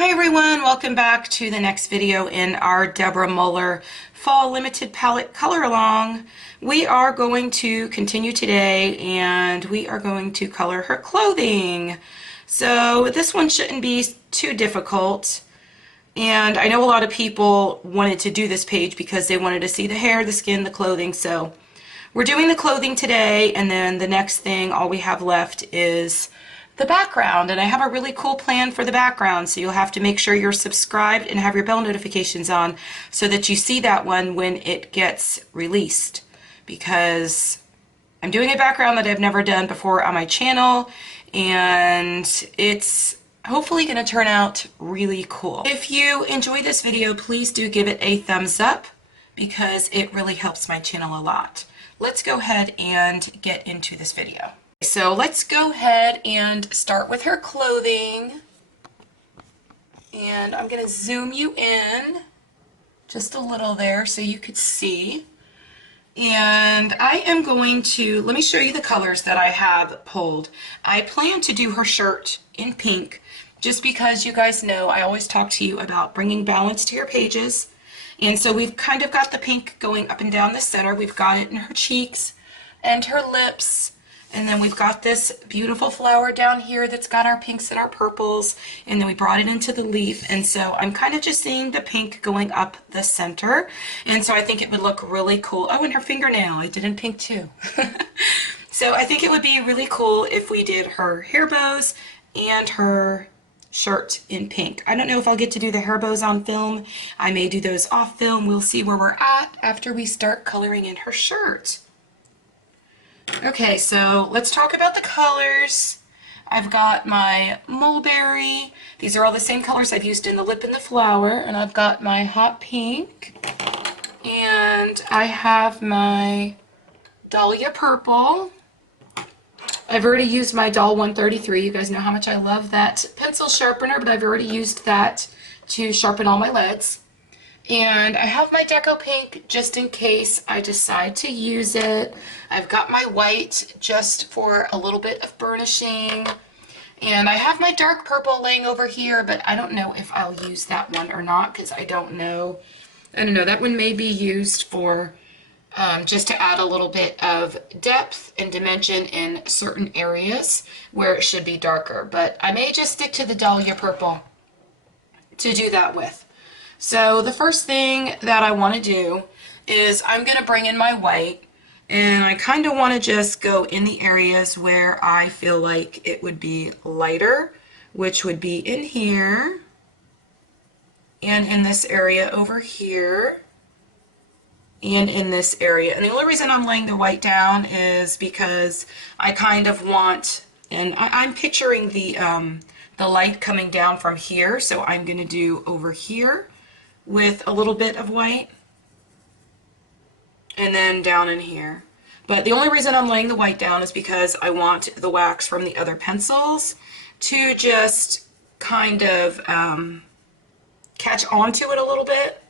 Hi everyone, welcome back to the next video in our Deborah Muller Fall Limited Palette Color Along. We are going to continue today and we are going to color her clothing. So this one shouldn't be too difficult. And I know a lot of people wanted to do this page because they wanted to see the hair, the skin, the clothing. So we're doing the clothing today, and then the next thing, all we have left is the background. And I have a really cool plan for the background, so you'll have to make sure you're subscribed and have your bell notifications on so that you see that one when it gets released, because I'm doing a background that I've never done before on my channel, and it's hopefully going to turn out really cool. If you enjoy this video, please do give it a thumbs up because it really helps my channel a lot. Let's go ahead and get into this video. So let's go ahead and start with her clothing. And I'm going to zoom you in just a little there so you could see. And I am going to, let me show you the colors that I have pulled. I plan to do her shirt in pink just because you guys know I always talk to you about bringing balance to your pages. And so we've kind of got the pink going up and down the center. We've got it in her cheeks and her lips. And then we've got this beautiful flower down here that's got our pinks and our purples. And then we brought it into the leaf. And so I'm kind of just seeing the pink going up the center. And so I think it would look really cool. Oh, and her fingernail, I did in pink too. So I think it would be really cool if we did her hair bows and her shirt in pink. I don't know if I'll get to do the hair bows on film. I may do those off film. We'll see where we're at after we start coloring in her shirt. Okay, so let's talk about the colors. I've got my mulberry. These are all the same colors I've used in the lip and the flower. And I've got my hot pink. And I have my dahlia purple. I've already used my Doll 133. You guys know how much I love that pencil sharpener, but I've already used that to sharpen all my leads. And I have my Deco Pink just in case I decide to use it. I've got my white just for a little bit of burnishing. And I have my dark purple laying over here, but I don't know if I'll use that one or not because I don't know. That one may be used for just to add a little bit of depth and dimension in certain areas where it should be darker. But I may just stick to the dahlia purple to do that with. So the first thing that I want to do is I'm going to bring in my white, and I kind of want to just go in the areas where I feel like it would be lighter, which would be in here and in this area over here and in this area. And the only reason I'm laying the white down is because I kind of want, and I'm picturing the light coming down from here, so I'm going to do over here with a little bit of white and then down in here. But the only reason I'm laying the white down is because I want the wax from the other pencils to just kind of catch onto it a little bit.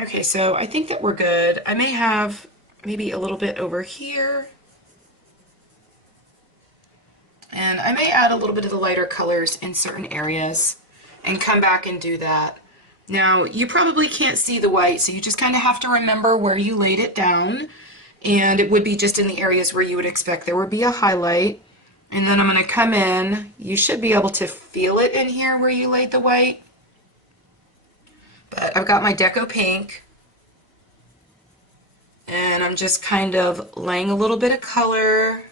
Okay, so I think that we're good. I may have maybe a little bit over here. And I may add a little bit of the lighter colors in certain areas and come back and do that. Now, you probably can't see the white, so you just kind of have to remember where you laid it down. And it would be just in the areas where you would expect there would be a highlight. And then I'm going to come in. You should be able to feel it in here where you laid the white. But I've got my Deco Pink, and I'm just kind of laying a little bit of color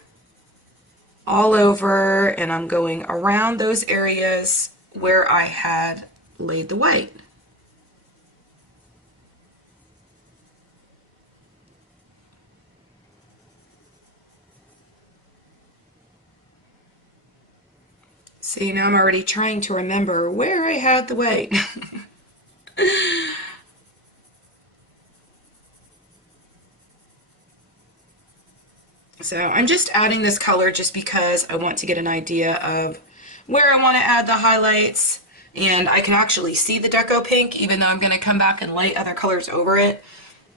all over, and I'm going around those areas where I had laid the white. See, now I'm already trying to remember where I had the white. So I'm just adding this color just because I want to get an idea of where I want to add the highlights, and I can actually see the Deco Pink even though I'm going to come back and lay other colors over it.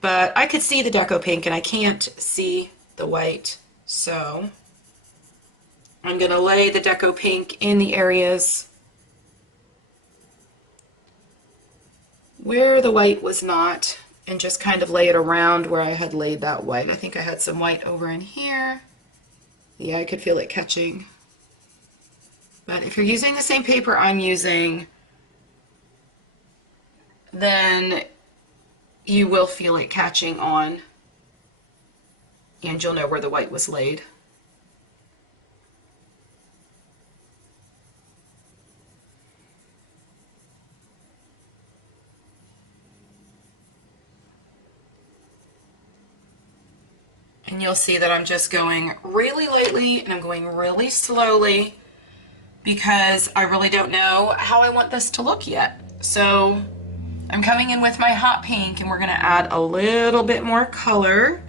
But I could see the Deco Pink and I can't see the white. So I'm going to lay the Deco Pink in the areas where the white was not, and just kind of lay it around where I had laid that white. I think I had some white over in here. Yeah, I could feel it catching. But if you're using the same paper I'm using, then you will feel it catching on, and you'll know where the white was laid. And you'll see that I'm just going really lightly and I'm going really slowly because I really don't know how I want this to look yet. So I'm coming in with my hot pink and we're going to add a little bit more color.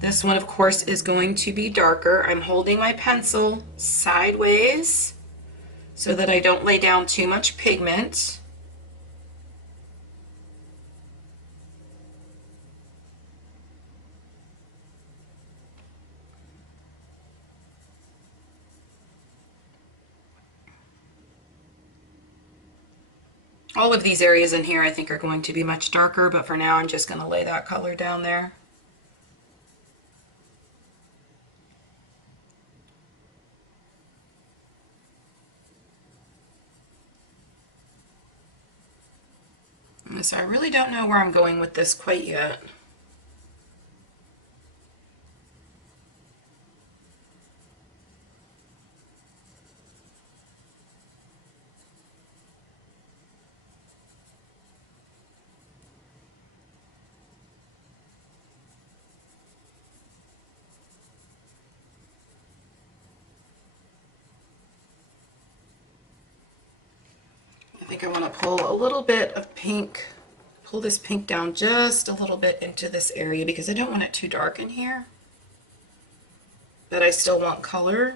This one, of course, is going to be darker. I'm holding my pencil sideways so that I don't lay down too much pigment. All of these areas in here I think are going to be much darker, but for now I'm just going to lay that color down there. So I really don't know where I'm going with this quite yet. I think I want to pull a little bit of pink, pull this pink down just a little bit into this area because I don't want it too dark in here, but I still want color.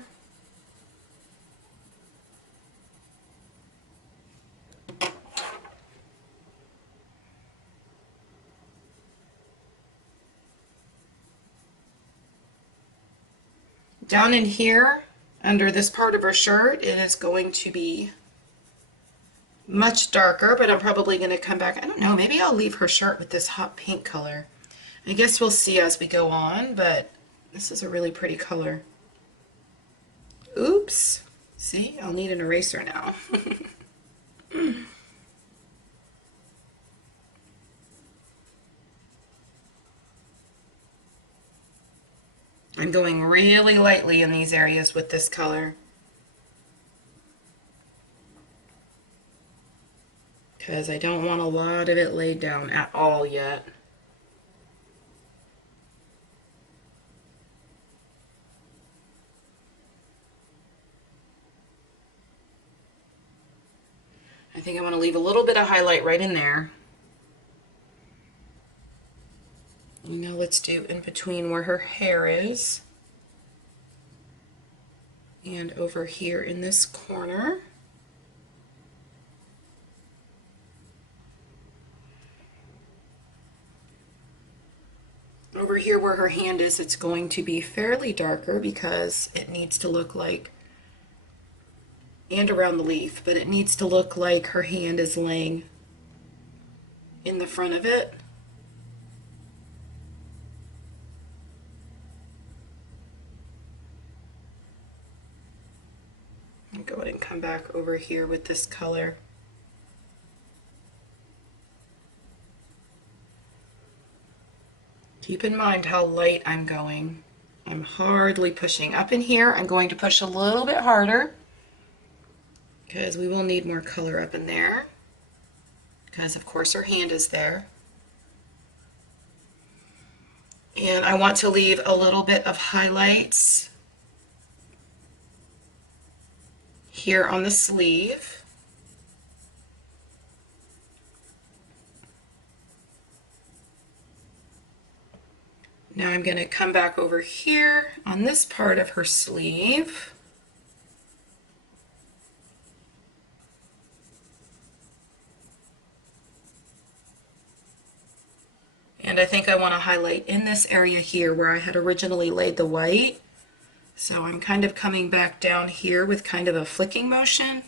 Down in here, under this part of her shirt, it is going to be much darker, but I'm probably going to come back. I don't know, maybe I'll leave her shirt with this hot pink color. I guess we'll see as we go on, but this is a really pretty color. Oops. See, I'll need an eraser now. I'm going really lightly in these areas with this color, because I don't want a lot of it laid down at all yet. I think I want to leave a little bit of highlight right in there. And now let's do in between where her hair is and over here in this corner. Over here where her hand is, it's going to be fairly darker because it needs to look like, and around the leaf, but it needs to look like her hand is laying in the front of it. I'll go ahead and come back over here with this color. Keep in mind how light I'm going. I'm hardly pushing. Up in here, I'm going to push a little bit harder because we will need more color up in there, because of course her hand is there. And I want to leave a little bit of highlights here on the sleeve. Now I'm going to come back over here on this part of her sleeve. And I think I want to highlight in this area here where I had originally laid the white. So I'm kind of coming back down here with kind of a flicking motion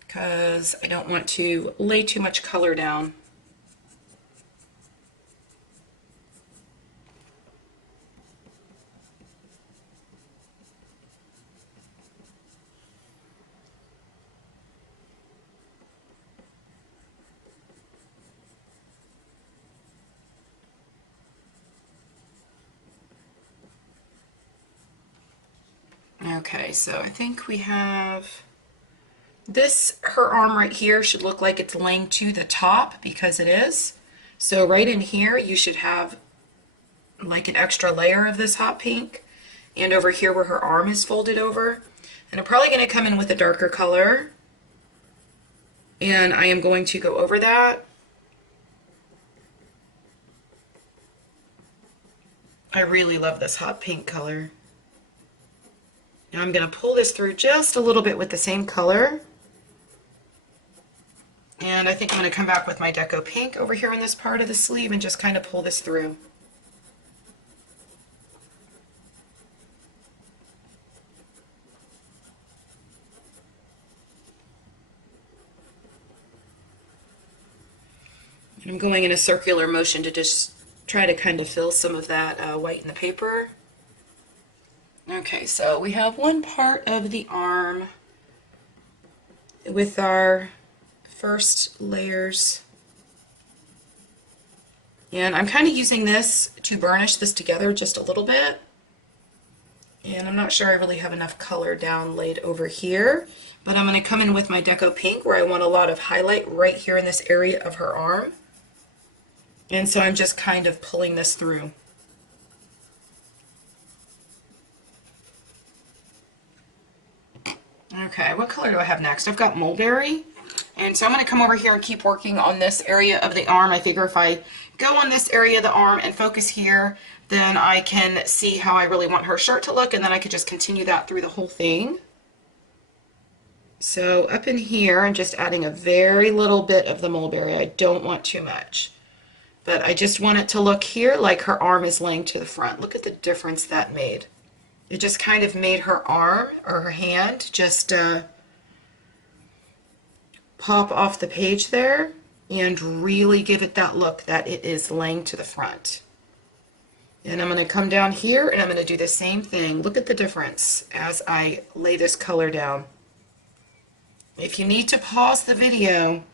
because I don't want to lay too much color down. Okay, so I think we have this, her arm right here should look like it's laying to the top because it is. So right in here you should have like an extra layer of this hot pink, and over here where her arm is folded over. And I'm probably going to come in with a darker color, and I am going to go over that. I really love this hot pink color. Now I'm going to pull this through just a little bit with the same color. And I think I'm going to come back with my Deco Pink over here in this part of the sleeve and just kind of pull this through. And I'm going in a circular motion to just try to kind of fill some of that white in the paper. Okay, so we have one part of the arm with our first layers. And I'm kind of using this to burnish this together just a little bit. And I'm not sure I really have enough color down laid over here, but I'm going to come in with my Deco Pink where I want a lot of highlight right here in this area of her arm. And so I'm just kind of pulling this through. Okay, what color do I have next? I've got Mulberry. And so I'm going to come over here and keep working on this area of the arm. I figure if I go on this area of the arm and focus here, then I can see how I really want her shirt to look, and then I could just continue that through the whole thing. So up in here, I'm just adding a very little bit of the Mulberry. I don't want too much. But I just want it to look here like her arm is laying to the front. Look at the difference that made. It just kind of made her arm, or her hand, just pop off the page there and really give it that look that it is laying to the front. And I'm going to come down here and I'm going to do the same thing. Look at the difference as I lay this color down. If you need to pause the video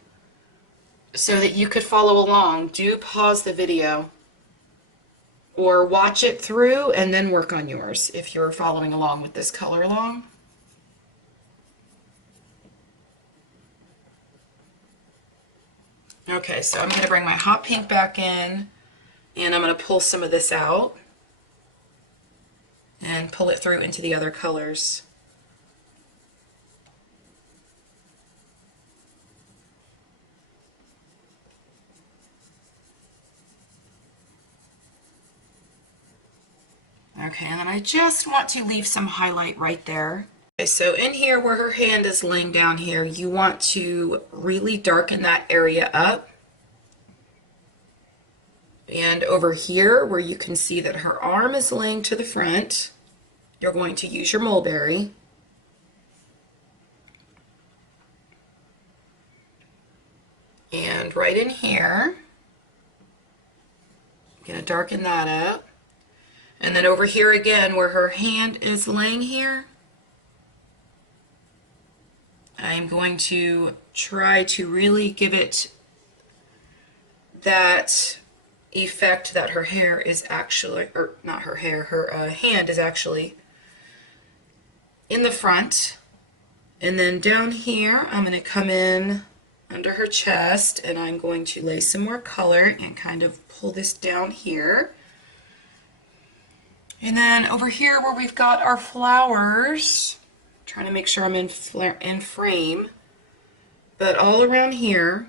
so that you could follow along, do pause the video or watch it through and then work on yours if you're following along with this color along. Okay, so I'm going to bring my hot pink back in, and I'm going to pull some of this out and pull it through into the other colors. Okay, and then I just want to leave some highlight right there. Okay, so in here where her hand is laying down here, you want to really darken that area up. And over here where you can see that her arm is laying to the front, you're going to use your Mulberry. And right in here, I'm going to darken that up. And then over here again where her hand is laying here, I'm going to try to really give it that effect that her hair is actually, or not her hair, her hand is actually in the front. And then down here, I'm going to come in under her chest and I'm going to lay some more color and kind of pull this down here. And then over here where we've got our flowers, trying to make sure I'm in frame, but all around here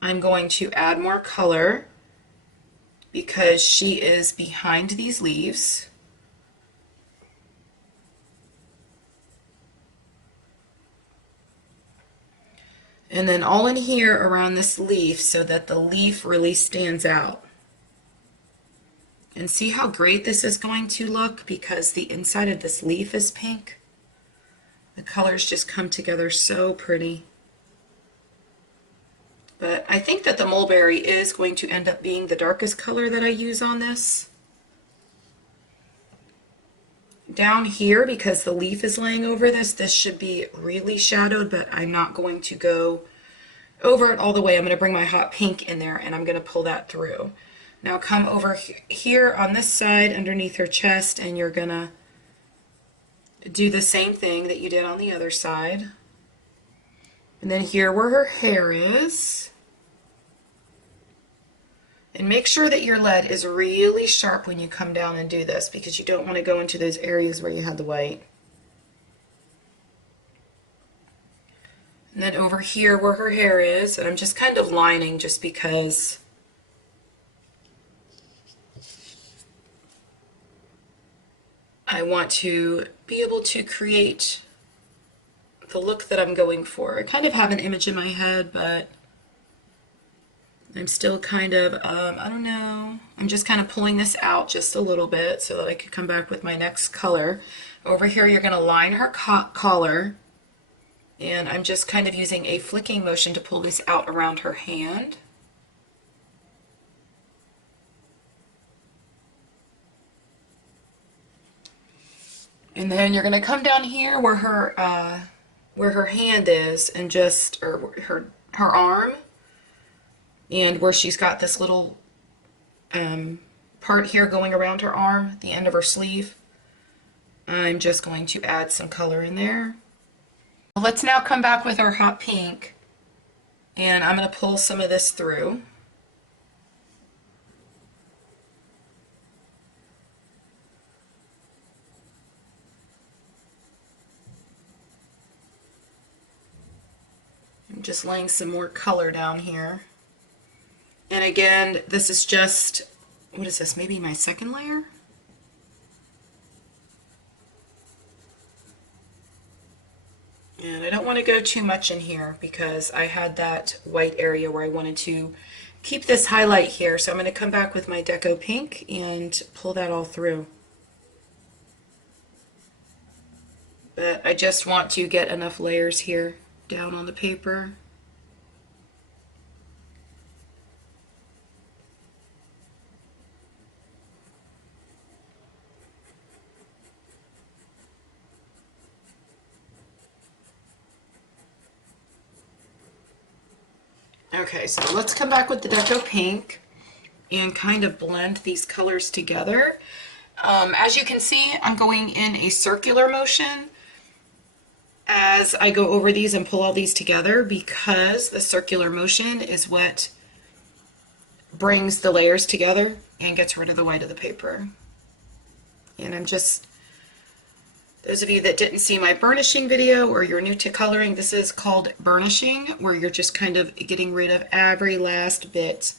I'm going to add more color because she is behind these leaves. And then all in here around this leaf so that the leaf really stands out. And see how great this is going to look because the inside of this leaf is pink. The colors just come together so pretty. But I think that the mulberry is going to end up being the darkest color that I use on this. Down here, because the leaf is laying over this, this should be really shadowed, but I'm not going to go over it all the way. I'm going to bring my hot pink in there and I'm going to pull that through. Now come over here on this side underneath her chest and you're going to do the same thing that you did on the other side. And then here where her hair is. And make sure that your lead is really sharp when you come down and do this because you don't want to go into those areas where you had the white. And then over here where her hair is, and I'm just kind of lining just because I want to be able to create the look that I'm going for. I kind of have an image in my head, but I'm still kind of, I don't know, I'm just kind of pulling this out just a little bit so that I could come back with my next color. Over here you're going to line her collar, and I'm just kind of using a flicking motion to pull this out around her hand. And then you're going to come down here where her hand is and just, or her arm, and where she's got this little part here going around her arm, the end of her sleeve. I'm just going to add some color in there. Let's now come back with our hot pink, and I'm going to pull some of this through. I'm just laying some more color down here. And again, this is just, what is this, maybe my second layer? And I don't want to go too much in here because I had that white area where I wanted to keep this highlight here. So I'm going to come back with my Deco Pink and pull that all through. But I just want to get enough layers here down on the paper. Okay, so let's come back with the Deco Pink and kind of blend these colors together. As you can see, I'm going in a circular motion as I go over these and pull all these together because the circular motion is what brings the layers together and gets rid of the white of the paper. And I'm just, those of you that didn't see my burnishing video or you're new to coloring, this is called burnishing, where you're just kind of getting rid of every last bit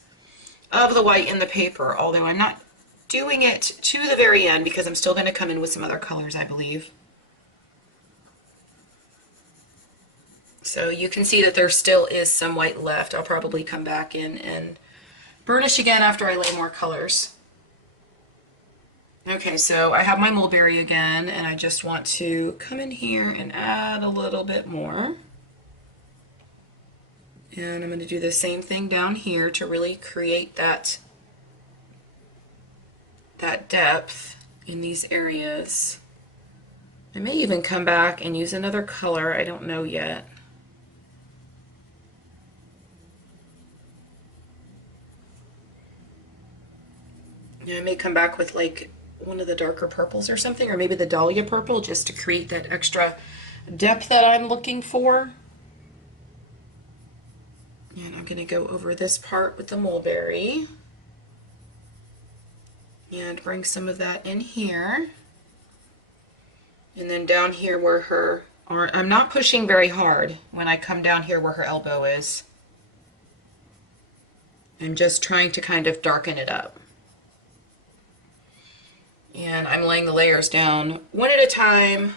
of the white in the paper, although I'm not doing it to the very end because I'm still going to come in with some other colors, I believe. So you can see that there still is some white left. I'll probably come back in and burnish again after I lay more colors. Okay, so I have my mulberry again, and I just want to come in here and add a little bit more. And I'm going to do the same thing down here to really create that depth in these areas. I may even come back and use another color, I don't know yet. Yeah, I may come back with like one of the darker purples or something, or maybe the dahlia purple, just to create that extra depth that I'm looking for. And I'm going to go over this part with the mulberry and bring some of that in here. And then down here where her, or I'm not pushing very hard when I come down here where her elbow is. I'm just trying to kind of darken it up. And I'm laying the layers down one at a time.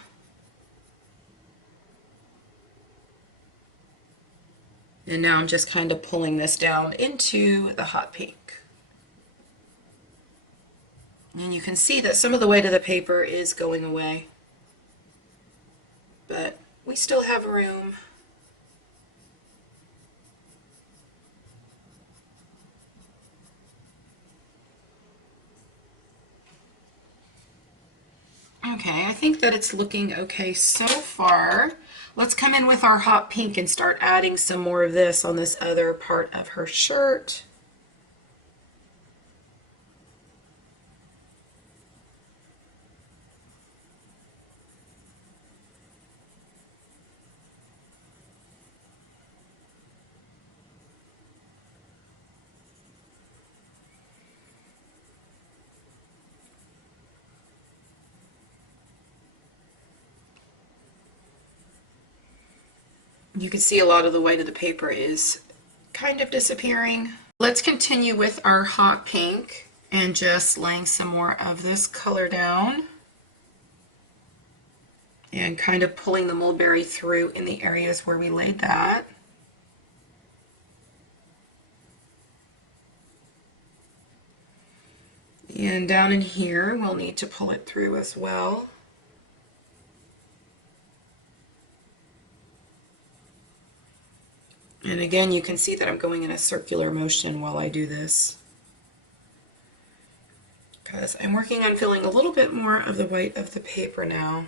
And now I'm just kind of pulling this down into the hot pink. And you can see that some of the weight of the paper is going away, but we still have room. Okay, I think that it's looking okay so far. Let's come in with our hot pink and start adding some more of this on this other part of her shirt. You can see a lot of the white of the paper is kind of disappearing. Let's continue with our hot pink and just laying some more of this color down and kind of pulling the mulberry through in the areas where we laid that. And down in here, we'll need to pull it through as well. And again, you can see that I'm going in a circular motion while I do this, because I'm working on filling a little bit more of the white of the paper now.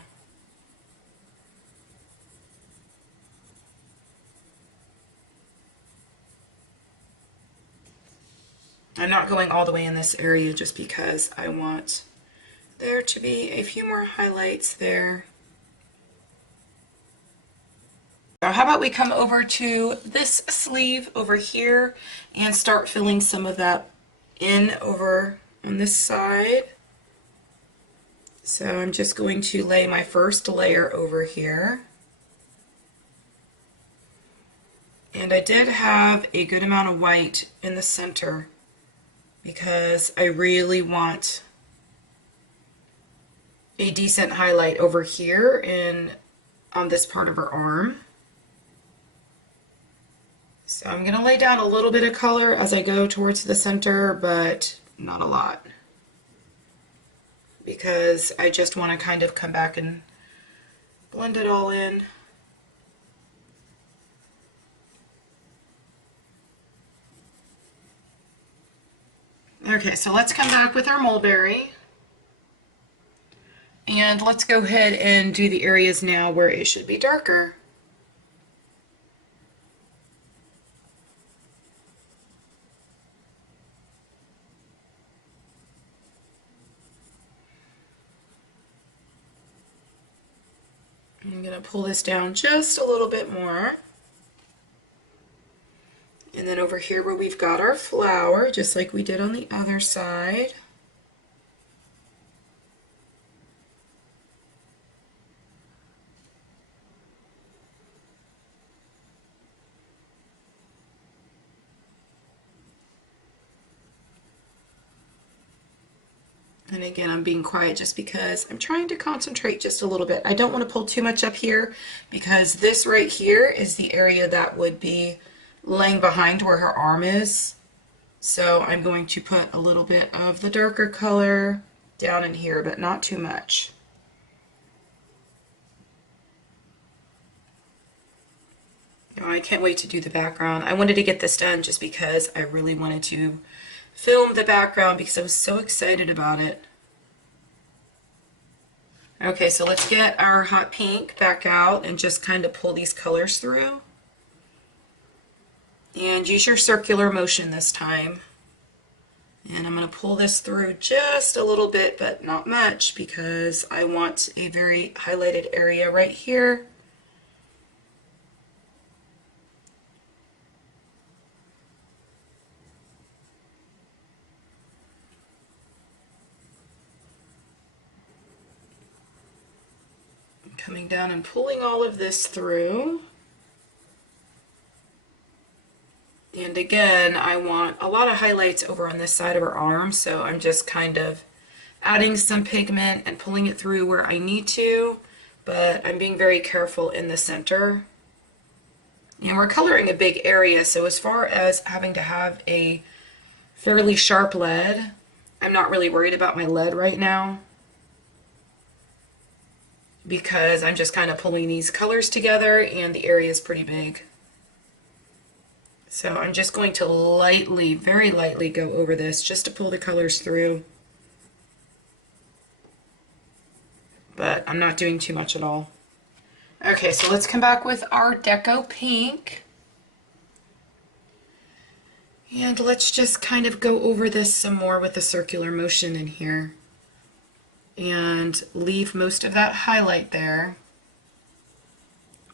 I'm not going all the way in this area just because I want there to be a few more highlights there. Now, how about we come over to this sleeve over here and start filling some of that in over on this side. So I'm just going to lay my first layer over here. And I did have a good amount of white in the center because I really want a decent highlight over here and on this part of her arm. So I'm going to lay down a little bit of color as I go towards the center, but not a lot, because I just want to kind of come back and blend it all in. Okay, so let's come back with our mulberry. And let's go ahead and do the areas now where it should be darker. I'm going to pull this down just a little bit more. And then over here where we've got our flower, just like we did on the other side. And again, I'm being quiet just because I'm trying to concentrate just a little bit. I don't want to pull too much up here because this right here is the area that would be laying behind where her arm is. So I'm going to put a little bit of the darker color down in here, but not too much. Oh, I can't wait to do the background. I wanted to get this done just because I really wanted to film the background because I was so excited about it. Okay, so let's get our hot pink back out and just kind of pull these colors through. And use your circular motion this time. And I'm going to pull this through just a little bit, but not much, because I want a very highlighted area right here. Coming down and pulling all of this through. And again, I want a lot of highlights over on this side of her arm, so I'm just kind of adding some pigment and pulling it through where I need to, but I'm being very careful in the center. And we're coloring a big area, so as far as having to have a fairly sharp lead, I'm not really worried about my lead right now because I'm just kind of pulling these colors together and the area is pretty big. So I'm just going to lightly, very lightly go over this just to pull the colors through. But I'm not doing too much at all. Okay, so let's come back with our Deco Pink. And let's just kind of go over this some more with the circular motion in here. And leave most of that highlight there,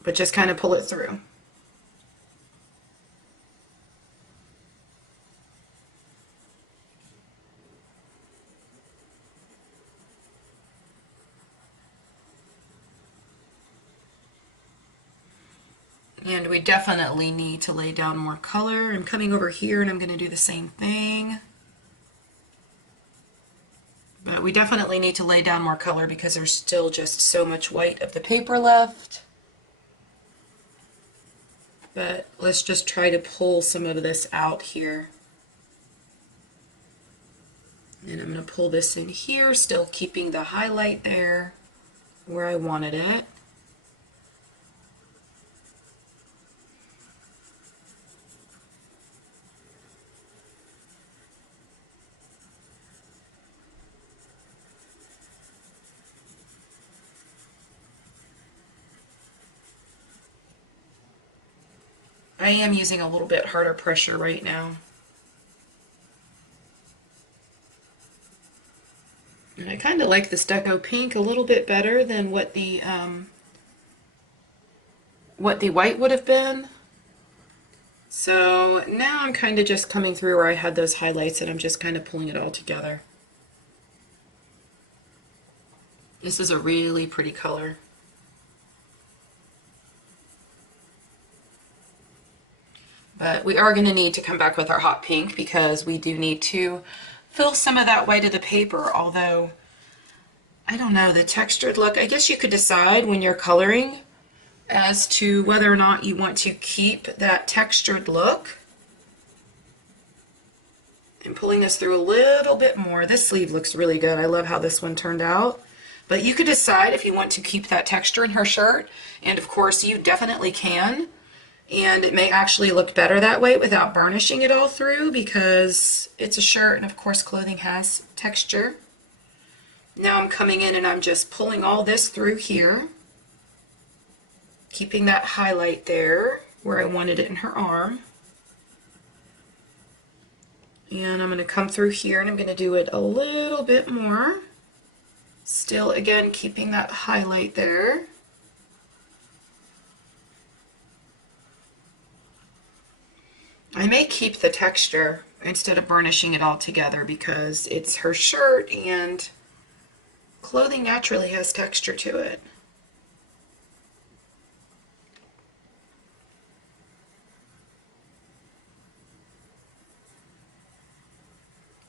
but just kind of pull it through. And we definitely need to lay down more color. I'm coming over here and I'm going to do the same thing. But we definitely need to lay down more color because there's still just so much white of the paper left. But let's just try to pull some of this out here. And I'm going to pull this in here, still keeping the highlight there where I wanted it. I am using a little bit harder pressure right now. And I kind of like this Deco Pink a little bit better than what the white would have been. So now I'm kind of just coming through where I had those highlights and I'm just kind of pulling it all together. This is a really pretty color. But we are going to need to come back with our hot pink because we do need to fill some of that white of the paper, although I don't know, the textured look, I guess you could decide when you're coloring as to whether or not you want to keep that textured look. I'm pulling this through a little bit more. This sleeve looks really good. I love how this one turned out. But you could decide if you want to keep that texture in her shirt, and of course you definitely can. And it may actually look better that way without varnishing it all through because it's a shirt and of course clothing has texture. Now I'm coming in and I'm just pulling all this through here, keeping that highlight there where I wanted it in her arm. And I'm going to come through here and I'm going to do it a little bit more. Still, again, keeping that highlight there. I may keep the texture instead of burnishing it all together because it's her shirt and clothing naturally has texture to it.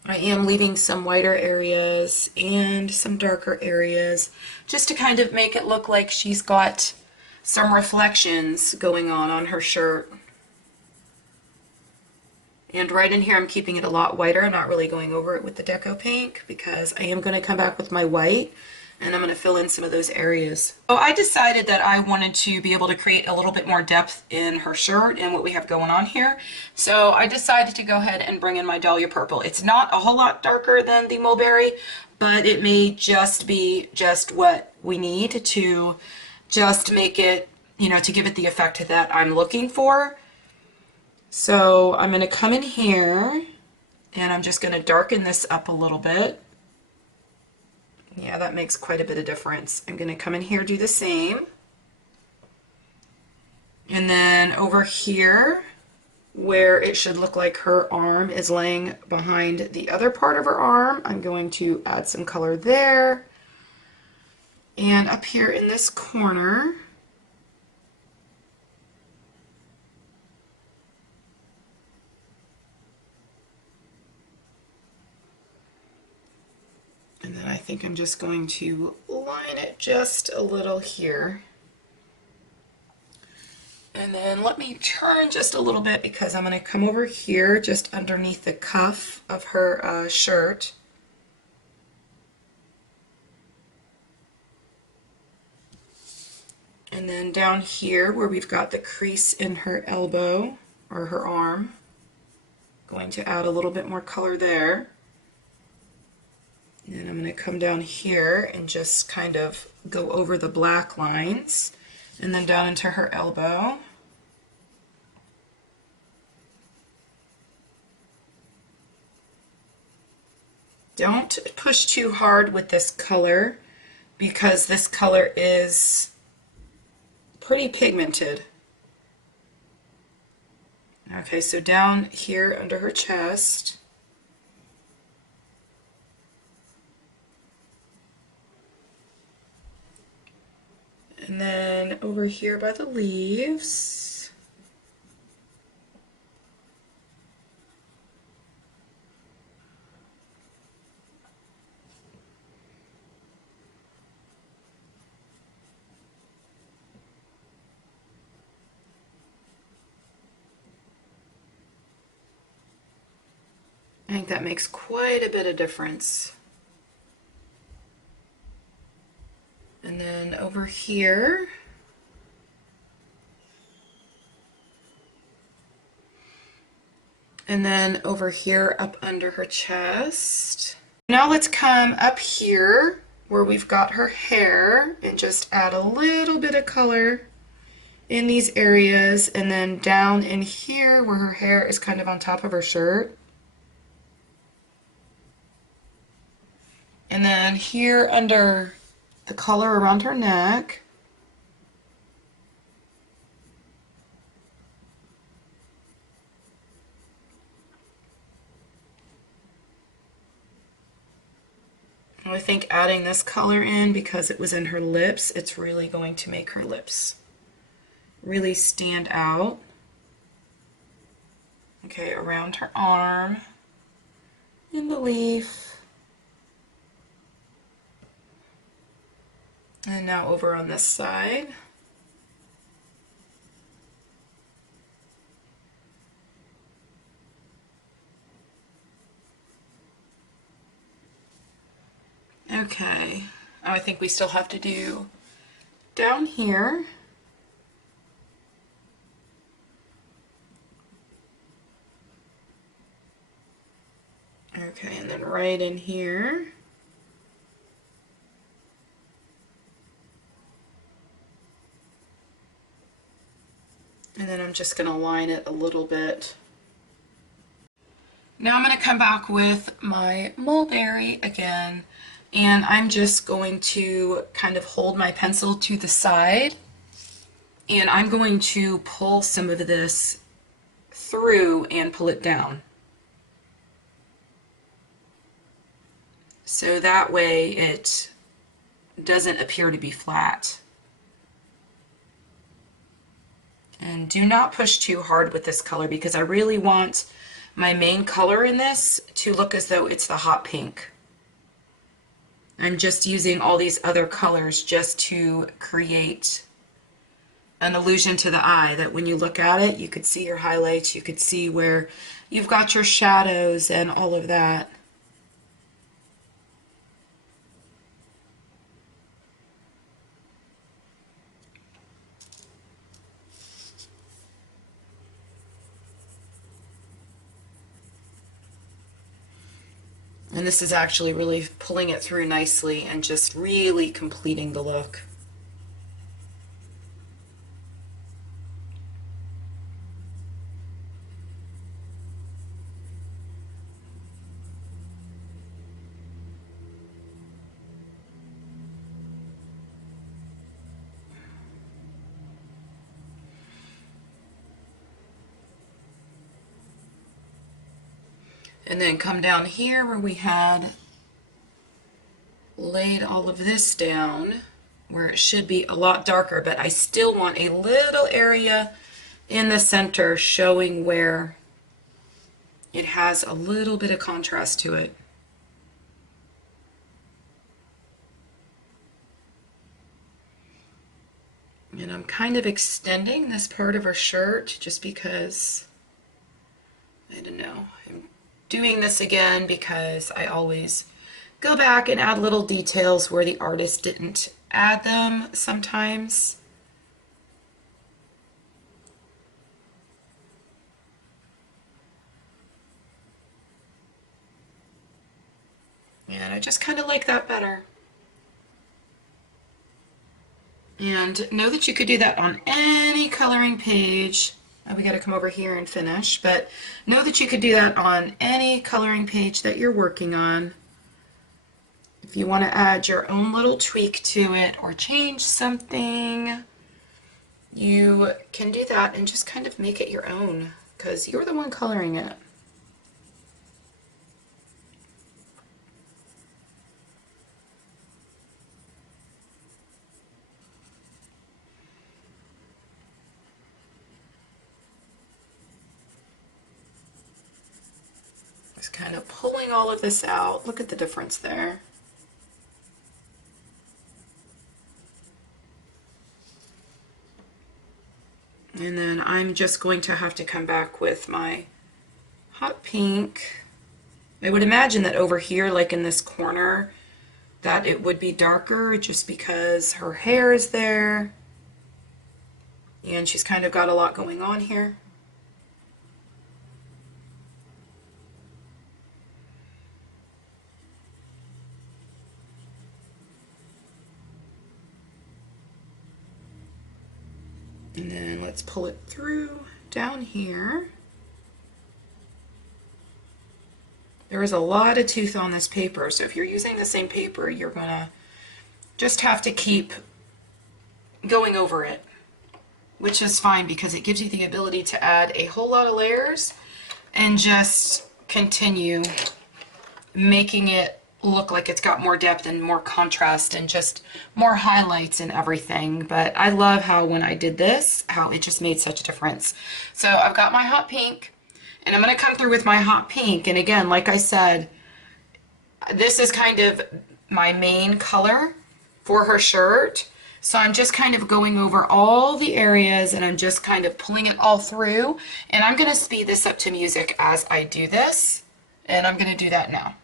I am leaving some whiter areas and some darker areas just to kind of make it look like she's got some reflections going on her shirt. And right in here I'm keeping it a lot whiter. I'm not really going over it with the Deco Pink because I am going to come back with my white and I'm going to fill in some of those areas. So I decided that I wanted to be able to create a little bit more depth in her shirt and what we have going on here. So I decided to go ahead and bring in my Dahlia Purple. It's not a whole lot darker than the Mulberry, but it may just be just what we need to just make it, you know, to give it the effect that I'm looking for. So I'm going to come in here and I'm just going to darken this up a little bit. Yeah, that makes quite a bit of difference. I'm going to come in here, do the same. And then over here, where it should look like her arm is laying behind the other part of her arm, I'm going to add some color there. And up here in this corner, and then I think I'm just going to line it just a little here. And then let me turn just a little bit because I'm going to come over here just underneath the cuff of her shirt. down here where we've got the crease in her elbow or her arm. Going to add a little bit more color there. And I'm going to come down here and just kind of go over the black lines and then down into her elbow. Don't push too hard with this color because this color is pretty pigmented. Okay, so down here under her chest. And then over here by the leaves. I think that makes quite a bit of difference. And then over here, and then over here up under her chest. Now let's come up here where we've got her hair and just add a little bit of color in these areas, and then down in here where her hair is kind of on top of her shirt. And then here under the color around her neck. I think adding this color in because it was in her lips, it's really going to make her lips really stand out. Okay, around her arm, in the leaf. And now over on this side. Okay, I think we still have to do down here. Okay, and then right in here. And then I'm just going to line it a little bit. Now I'm going to come back with my mulberry again, and I'm just going to kind of hold my pencil to the side, and I'm going to pull some of this through and pull it down. So that way it doesn't appear to be flat. And do not push too hard with this color because I really want my main color in this to look as though it's the hot pink. I'm just using all these other colors just to create an illusion to the eye that when you look at it, you could see your highlights, you could see where you've got your shadows and all of that. And this is actually really pulling it through nicely and just really completing the look. And then come down here where we had laid all of this down, where it should be a lot darker, but I still want a little area in the center showing where it has a little bit of contrast to it. And I'm kind of extending this part of her shirt just because, I don't know, I'm doing this again because I always go back and add little details where the artist didn't add them sometimes. And I just kind of like that better. And know that you could do that on any coloring page. We got to come over here and finish, but know that you could do that on any coloring page that you're working on. If you want to add your own little tweak to it or change something, you can do that and just kind of make it your own because you're the one coloring it. Just kind of pulling all of this out. Look at the difference there. And then I'm just going to have to come back with my hot pink. I would imagine that over here, like in this corner, that it would be darker just because her hair is there. And she's kind of got a lot going on here. And then let's pull it through down here. There is a lot of tooth on this paper, so if you're using the same paper, you're gonna just have to keep going over it, which is fine because it gives you the ability to add a whole lot of layers and just continue making it look like it's got more depth and more contrast and just more highlights and everything. But I love how when I did this, how it just made such a difference. So I've got my hot pink and I'm going to come through with my hot pink. And again, like I said, this is kind of my main color for her shirt. So I'm just kind of going over all the areas and I'm just kind of pulling it all through. And I'm going to speed this up to music as I do this. And I'm going to do that now.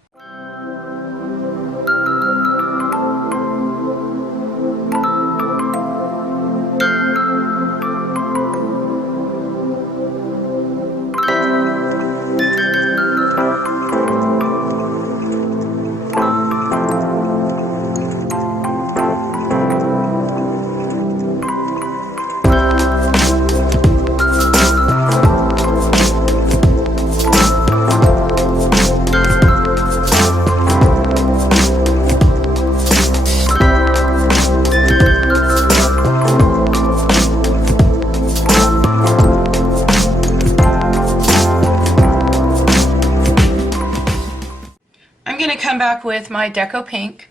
Back with my Deco Pink,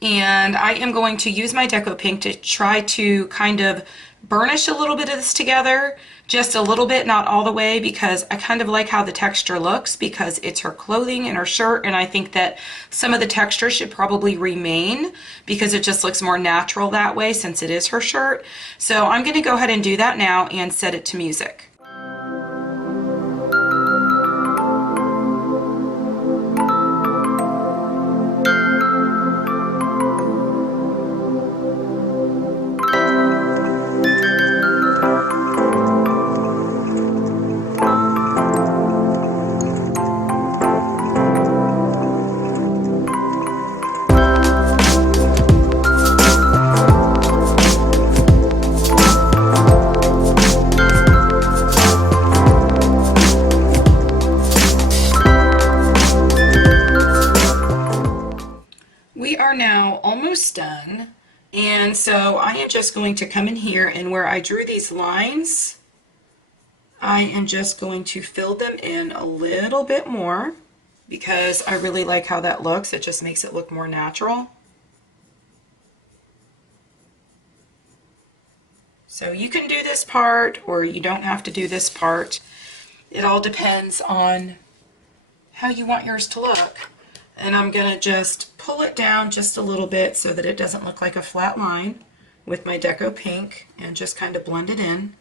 and I am going to use my Deco Pink to try to kind of burnish a little bit of this together, just a little bit, not all the way, because I kind of like how the texture looks because it's her clothing and her shirt, and I think that some of the texture should probably remain because it just looks more natural that way since it is her shirt. So I'm going to go ahead and do that now and set it to music. Now almost done, and so I am just going to come in here, and where I drew these lines, I am just going to fill them in a little bit more because I really like how that looks. It just makes it look more natural. So you can do this part or you don't have to do this part. It all depends on how you want yours to look. And I'm going to just pull it down just a little bit so that it doesn't look like a flat line with my Deco Pink and just kind of blend it in.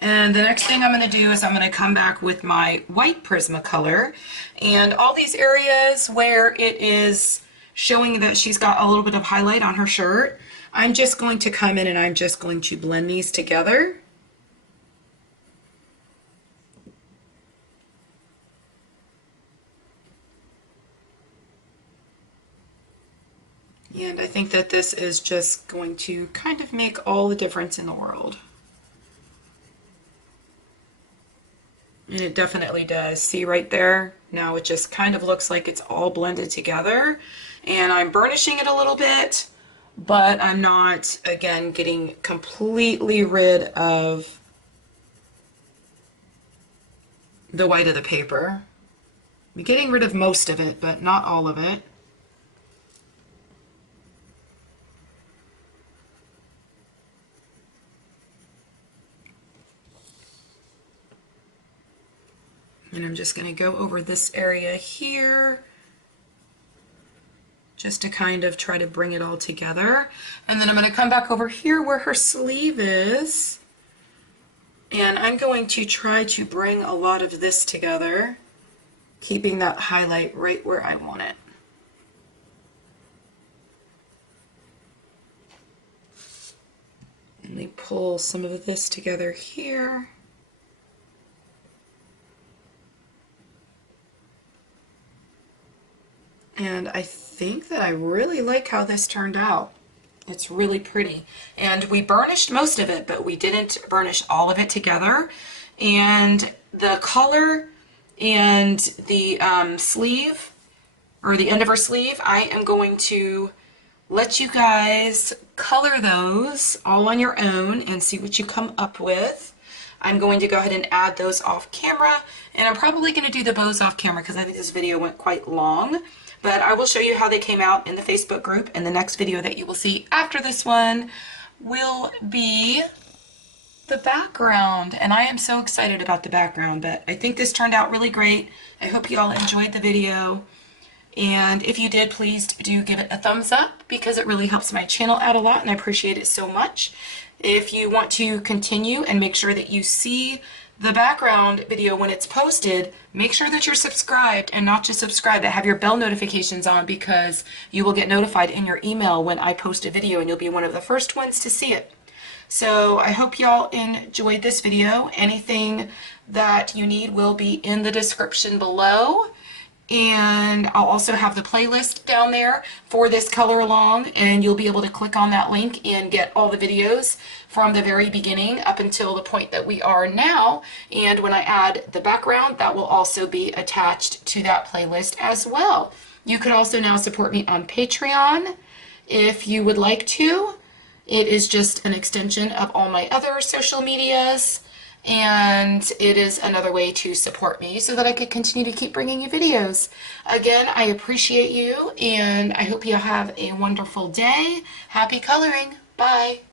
And the next thing I'm going to do is I'm going to come back with my white Prismacolor, and all these areas where it is showing that she's got a little bit of highlight on her shirt, I'm just going to come in and I'm just going to blend these together. And I think that this is just going to kind of make all the difference in the world. And it definitely does. See right there? Now it just kind of looks like it's all blended together. And I'm burnishing it a little bit, but I'm not, again, getting completely rid of the white of the paper. I'm getting rid of most of it, but not all of it. And I'm just going to go over this area here just to kind of try to bring it all together. And then I'm going to come back over here where her sleeve is. And I'm going to try to bring a lot of this together, keeping that highlight right where I want it. And we pull some of this together here. And I think that I really like how this turned out. It's really pretty. And we burnished most of it, but we didn't burnish all of it together. And the collar and the sleeve, or the end of her sleeve, I am going to let you guys color those all on your own and see what you come up with. I'm going to go ahead and add those off camera, and I'm probably going to do the bows off camera because I think this video went quite long. But I will show you how they came out in the Facebook group, and the next video that you will see after this one will be the background. And I am so excited about the background, but I think this turned out really great. I hope you all enjoyed the video. And if you did, please do give it a thumbs up because it really helps my channel out a lot and I appreciate it so much. If you want to continue and make sure that you see the background video when it's posted, make sure that you're subscribed, and not just subscribed, that have your bell notifications on, because you will get notified in your email when I post a video and you'll be one of the first ones to see it. So I hope y'all enjoyed this video. Anything that you need will be in the description below. And I'll also have the playlist down there for this color along, and you'll be able to click on that link and get all the videos from the very beginning up until the point that we are now. And when I add the background, that will also be attached to that playlist as well. You can also now support me on Patreon if you would like to. It is just an extension of all my other social medias, and it is another way to support me so that I could continue to keep bringing you videos. Again, I appreciate you, and I hope you have a wonderful day. Happy coloring. Bye.